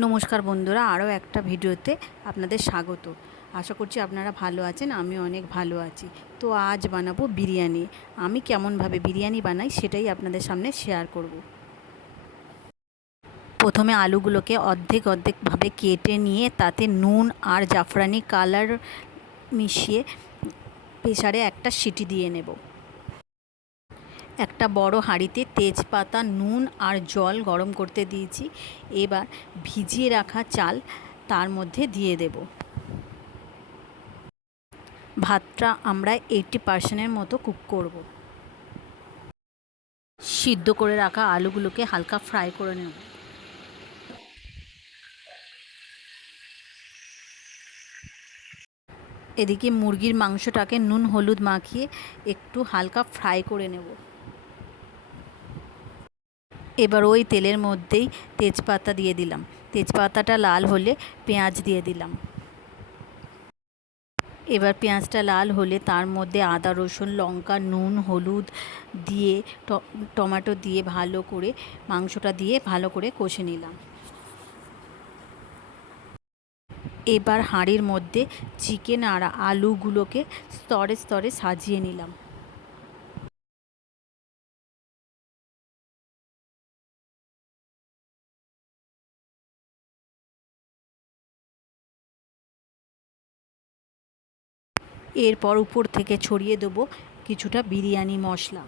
নমস্কার বন্ধুরা, আরও একটা ভিডিওতে আপনাদের স্বাগত। আশা করছি আপনারা ভালো আছেন আমি অনেক ভালো আছি। তো আজ বানাবো বিরিয়ানি। আমি কেমনভাবে বিরিয়ানি বানাই সেটাই আপনাদের সামনে শেয়ার করব। প্রথমে আলুগুলোকে অর্ধেক অর্ধেকভাবে কেটে নিয়ে তাতে নুন আর জাফরানি কালার মিশিয়ে প্রেসারে একটা সিটি দিয়ে নেব। একটা বড় হাঁড়িতে তেজপাতা, নুন আর জল গরম করতে দিয়েছি। এবার ভিজিয়ে রাখা চাল তার মধ্যে দিয়ে দেব। ভাতটা আমরা এইটটি পার্সেন্টের মতো কুক করব। সিদ্ধ করে রাখা আলুগুলোকে হালকা ফ্রাই করে নেব। এদিকে মুরগির মাংসটাকে নুন, হলুদ মাখিয়ে একটু হালকা ফ্রাই করে নেব। এবার ওই তেলের মধ্যেই তেজপাতা দিয়ে দিলাম। তেজপাতাটা লাল হলে পেঁয়াজ দিয়ে দিলাম। এবার পেঁয়াজটা লাল হলে তার মধ্যে আদা, রসুন, লঙ্কা, নুন, হলুদ দিয়ে টমেটো দিয়ে ভালো করে, মাংসটা দিয়ে ভালো করে কষে নিলাম। এবার হাঁড়ির মধ্যে চিকেন আর আলুগুলোকে স্তরে স্তরে সাজিয়ে নিলাম। এরপর উপর থেকে ছড়িয়ে দেবো কিছুটা বিরিয়ানি মশলা।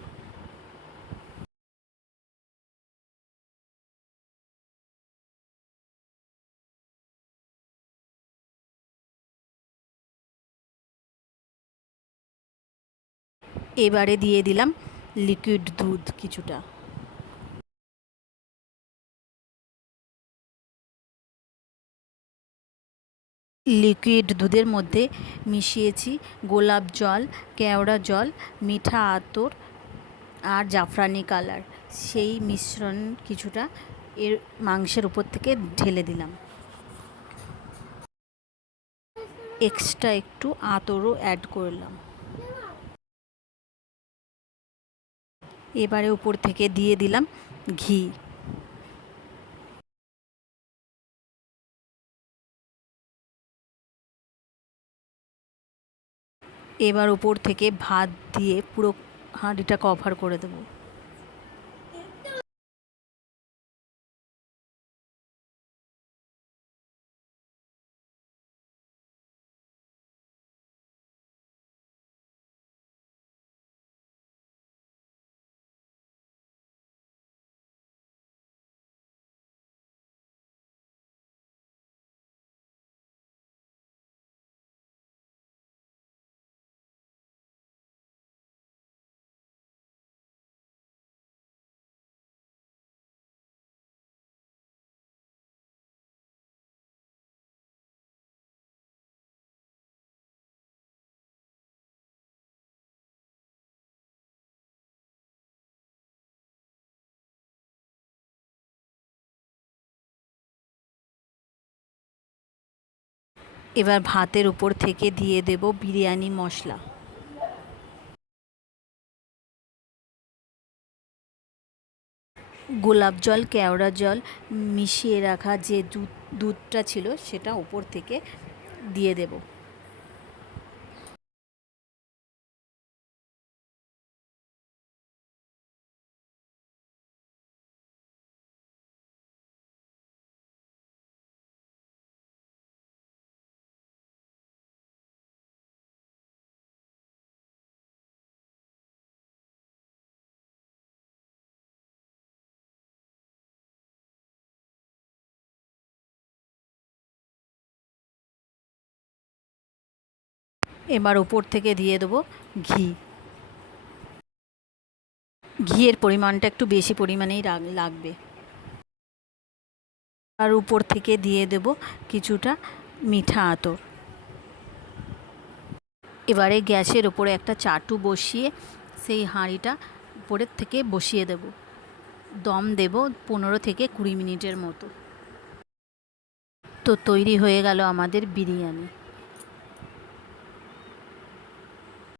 এবারে দিয়ে দিলাম লিকুইড দুধ কিছুটা। লিকুইড দুধের মধ্যে মিশিয়েছি গোলাপ জল, কেওড়া জল, মিঠা আতর আর জাফরানি কালার। সেই মিশ্রণ কিছুটা এর মাংসের উপর থেকে ঢেলে দিলাম। এক্সট্রা একটু আতরও অ্যাড করলাম। এবারে উপর থেকে দিয়ে দিলাম ঘি। এবার উপর থেকে ভাত দিয়ে পুরো হাঁড়িটা কভার করে দেবো। এবার ভাতের উপর থেকে দিয়ে দেব বিরিয়ানি মশলা। গোলাপ জল, কেওড়া জল মিশিয়ে রাখা যে দুধ দুধটা ছিল সেটা উপর থেকে দিয়ে দেবো। এবার উপর থেকে দিয়ে দেবো ঘি। ঘিয়ের পরিমাণটা একটু বেশি পরিমাণেই লাগবে। আর উপর থেকে দিয়ে দেব কিছুটা মিঠা আতর। এবারে গ্যাসের ওপরে একটা চাটু বসিয়ে সেই হাঁড়িটা উপরের থেকে বসিয়ে দেব। দম দেব পনেরো থেকে কুড়ি মিনিটের মতো। তো তৈরি হয়ে গেল আমাদের বিরিয়ানি।